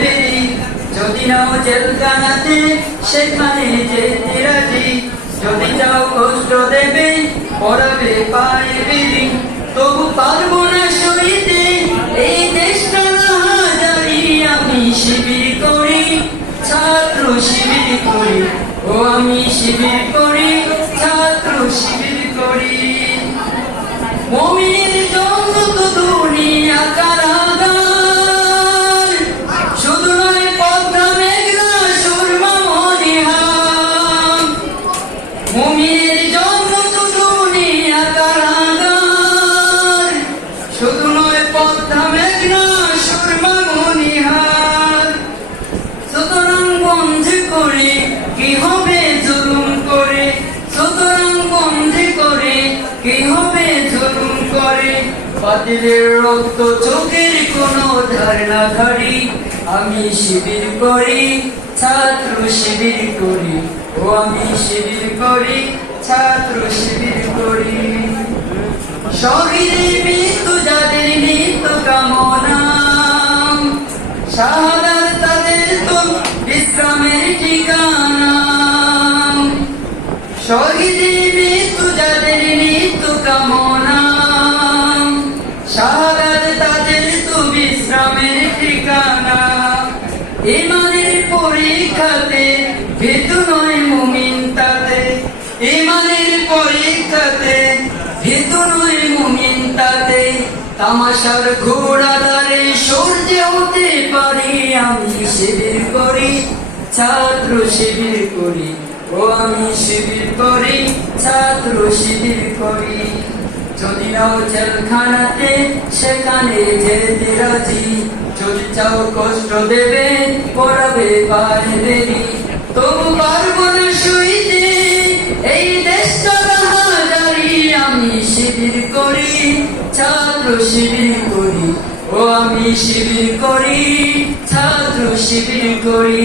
বেরি যদি নাও জেলখানাতে সেখানে যেতে রাজি যদি কষ্ট দেবে, পড়াবে পায়ে তবু পারব না সইতে, এই আমি শিবির করি। ছাত্র শিবির করি, ও আমি শিবির করি, ছাত্র শিবির করি। মমিনের বাতিলের রক্ত চোখের কোনো ধারণা ধারি আমি শিবির করি ছাত্র শিবির করি ও আমি শিবির করি ছাত্র শিবির করি শহীদের শাহাদাত তাদের তো বিশ্রামের ঠিকানা। শহীদের মৃত্যু, যাদের নিত্য কামনা। তাদের তো ঠিকানা। ইমানের পরীক্ষাতে ভীতু নয় মুমিন তাতে ইমানের পরীক্ষাতে ভীতু নয় মুমিন তাতে তামাশার ঘোড়া দ্বারে সূর্যে হতে পারি, আমি শিবির করি, ছাত্র শিবির করি, ও আমি শিবির করি, ছাত্র শিবির করি। যদি নাও জেলখানাতে, সেখানে যেতে রাজি। যদি চাও কষ্ট দেবে, পড়াবে দেরি তবু পারব না শুইতে এই দেশটা আমি শিবির করি। ছাত্র শিবির করি ও আমি শিবির করি ছাত্র শিবির করি।